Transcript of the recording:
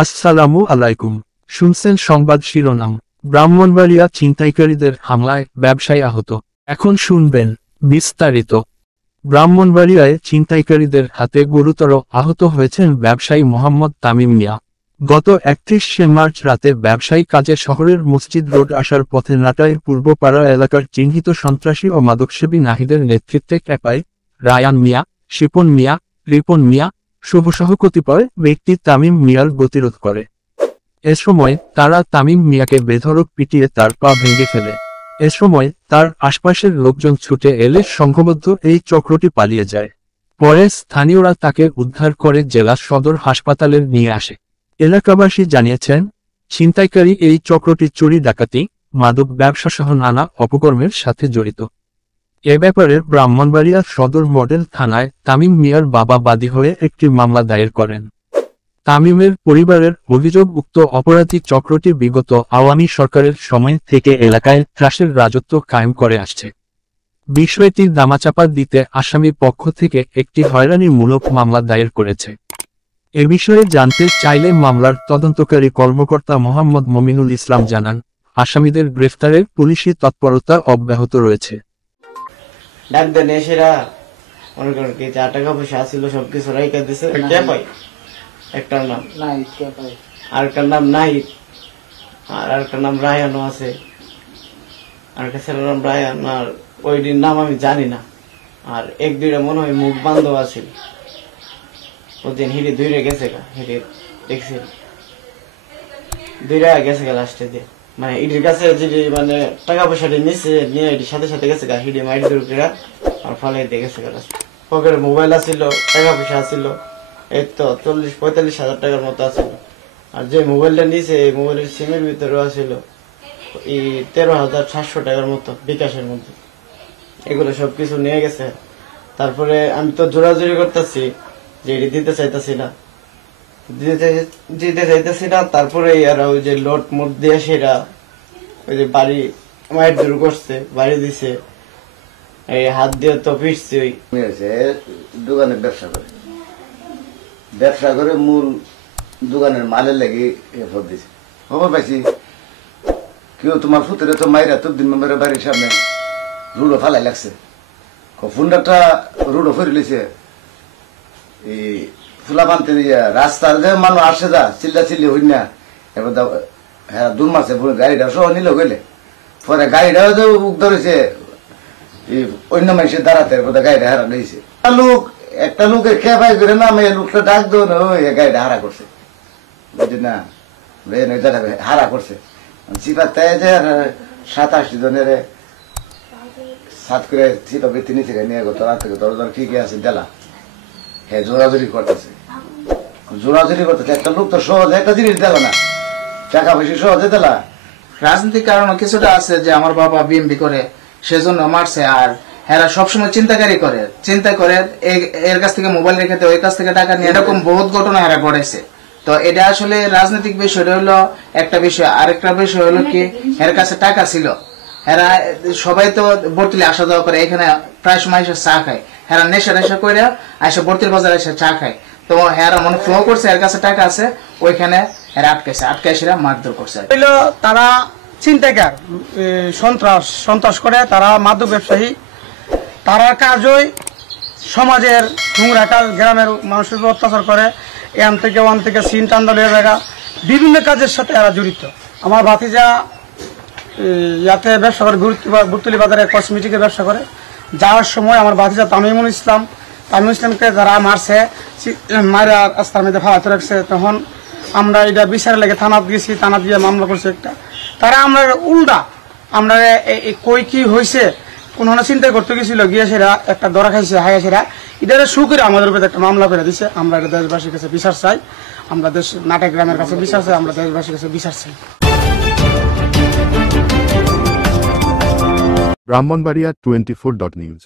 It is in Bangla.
আসসালামু আলাইকুম। শুনছেন সংবাদ শিরোনাম। ব্রাহ্মণবাড়িয়া ছিনতাইকারীদের হামলায় ব্যবসায়ী আহত। এখন শুনবেন বিস্তারিত। ব্রাহ্মণবাড়িয়ায় ছিনতাইকারীদের হাতে গুরুতর আহত হয়েছেন ব্যবসায়ী মোহাম্মদ তামিম মিয়া। গত 31শে মার্চ রাতে ব্যবসায়ী কাজে শহরের মসজিদ রোড আসার পথে নাটাইল পূর্বপাড়া এলাকার চিহ্নিত সন্ত্রাসী ও মাদকসেবী নাহিদের নেতৃত্বে ক্যাপাই, রায়ান মিয়া, শিপন মিয়া, রিপন মিয়া শুভসহ কতিপয় ব্যক্তি তামিম মিয়ার গতিরোধ করে। এ সময় তারা তামিম মিয়াকে বেধড়ক পিটিয়ে তার পা ভেঙে ফেলে। এ সময় তার আশপাশের লোকজন ছুটে এলে সংঘবদ্ধ এই চক্রটি পালিয়ে যায়। পরে স্থানীয়রা তাকে উদ্ধার করে জেলা সদর হাসপাতালে নিয়ে আসে। এলাকাবাসী জানিয়েছেন, ছিনতাইকারী এই চক্রটি চুরি ডাকাতি, মাদক ব্যবসাসহ নানা অপকর্মের সাথে জড়িত। এ ব্যাপারে ব্রাহ্মণবাড়িয়া সদর মডেল থানায় তামিম মিয়ার বাবা বাদী হয়ে একটি মামলা দায়ের করেন। তামিমের পরিবারের অভিযোগ, উক্ত অপরাধী চক্রটি বিগত আওয়ামী সরকারের সময় থেকে এলাকায় ত্রাসের রাজত্ব কায়েম করে আসছে। বিষয়টির দামাচাপা দিতে আসামি পক্ষ থেকে একটি হয়রানিমূলক মামলা দায়ের করেছে। এ বিষয়ে জানতে চাইলে মামলার তদন্তকারী কর্মকর্তা মোহাম্মদ মমিনুল ইসলাম জানান, আসামিদের গ্রেফতারে পুলিশি তৎপরতা অব্যাহত রয়েছে। ডাক দেন এসেরা মনে করেন কি যা টাকা পয়সা ছিল সবকিছু রাইখা দিছে। একটার নাম আরেকটার নাম নাহিদ, আর আরেকটার নাম রায়ানও আছে, আরেকটা ছেলের নাম রায়ান, আর ওইটির নাম আমি জানি না। আর এক দুইটা মনে হয় মুখ বান্ধব আছে। ওদিন হিড়ি দুইটা গেছে গা, হিড়ি দেখছি দুইটা গেছে গা লাস্টে দিয়ে, মানে ইটির কাছে যদি মানে টাকা পয়সাটি নিচ্ছে নিয়ে এটির সাথে সাথে গেছে গা, হিডি মাইট দুর্গীরা আর ফলে দেখেছে গা। পকেটে মোবাইল আছিল, টাকা পয়সা আছিল, এই তো 40-45 হাজার টাকার মতো আছিল। আর যে মোবাইলটা নিয়েছে এই মোবাইলের সিমের ভিতরেও আছিল এই 13,700 টাকার মতো বিকাশের মধ্যে। এগুলো সবকিছু নিয়ে গেছে। তারপরে আমি তো জোরাজুরি করতেছি যে এটি দিতে চাইতেছি না, তারপরে এরা ওই যে লোট মোট দিয়ে সেরা ওই যে বাড়ি মায়ের দূর করছে, বাড়ি দিছে, এই হাত দিয়ে তো পিটছে। ওই দোকানে ব্যবসা করে মূল দোকানের মালের লাগে ভোট দিছে। খবর পাইছি কেউ তোমার ফুতুরে তো মাইরা তোর দিন মেম্বারের বাড়ির সামনে রুডো ফালাই লাগছে। ফুন্ডারটা রুডো ফেরি লিছে এই ফুলা পানতে দিয়ে রাস্তার যে মানুষ আসে যা চিল্লা চিল্লি হই না। এবার হ্যাঁ দূর মারছে গাড়িটা সহ নিল গেলে পরে গাড়িটাও যে উক ধরেছে অন্য মানুষের দাঁড়াতে গাড়িটা হারা নিয়েছে। একটা লোকের খেপাই করে না মেয়ে লোকটা ডাক দেবো না, ওই গাড়িটা হারা করছে, বুঝলি না, হারা করছে। চিপা তাই যে 27 জনের সাত করে চিপা বৃত্তি নিচে নিয়ে গো তোরা থেকে দরদর কি কি আছে দেলা। হ্যাঁ জোরাজুরি করতেছে, একটা লোক তো সহজে একটা জিনিস দিল না, টাকা পয়সা সহজে দিলা। রাজনৈতিক কারণ কিছুটা আছে যে আমার বাবা বিএমপি করে সেজন্য মারছে। আর এরা সবসময় চিন্তা করে এর কাছ থেকে মোবাইল রেখে ওই কাছ থেকে টাকা নিয়ে এরকম বহুত ঘটনা এরা ঘটেছে। তো এটা আসলে রাজনৈতিক বিষয়টা হলো একটা বিষয়। আরেকটা বিষয় হলো কি, এর কাছে টাকা ছিল, এরা সবাই তো বর্তিলে আসা যাওয়া করে, এখানে প্রায় সময় এসে চা খায়। এরা নেশা করে আসে বর্তির বাজারে এসে চা খায়। তো এরা মনে ফ্লো করছে এর কাছে টাকা আছে, ওইখানে এরা আটকাইছে মারধর করছে। তারা চিন্তাকার সন্ত্রাস করে, তারা মাদক ব্যবসায়ী। তারা কাজই সমাজের নোংরা কাজ, গ্রামের মানুষের উপর অত্যাচার করে, এখান থেকে ওখান থেকে সিন টান্দালের জায়গা বিভিন্ন কাজের সাথে এরা জড়িত। আমার ভাতিজা ইয়াতে ব্যবসা করে, গুরতুলি বাজারে কসমেটিকের ব্যবসা করে। যাওয়ার সময় আমার ভাতিজা তামিমুল ইসলামকে যারা মারছে, মারা রাস্তার মধ্যে ফালাতে রাখছে, তখন আমরা এটা বিচারের লেগে থানা গেছি, থানা দিয়ে মামলা করছে একটা। তারা আমরা উল্টা আমরা কই কি হয়েছে কোন চিন্তা করতে গেছিল, গিয়ে সেরা একটা দরা খাইছে হাইয়া সেরা এটা শু করে আমাদের উপরে একটা মামলা করে দিছে। আমরা এটা দেশবাসীর কাছে বিচার চাই, আমরা নাটক গ্রামের কাছে বিচার চাই, আমরা দেশবাসীর কাছে বিচার চাই। ব্রাহ্মণবাড়িয়া 24.news